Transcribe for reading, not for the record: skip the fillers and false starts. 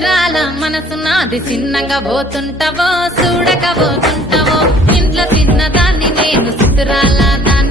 చిత్రాల మనసు నాది చిన్నగా పోతుంటావో చూడక పోతుంటావో ఇంట్లో చిన్నదాన్ని నేను చిత్రాల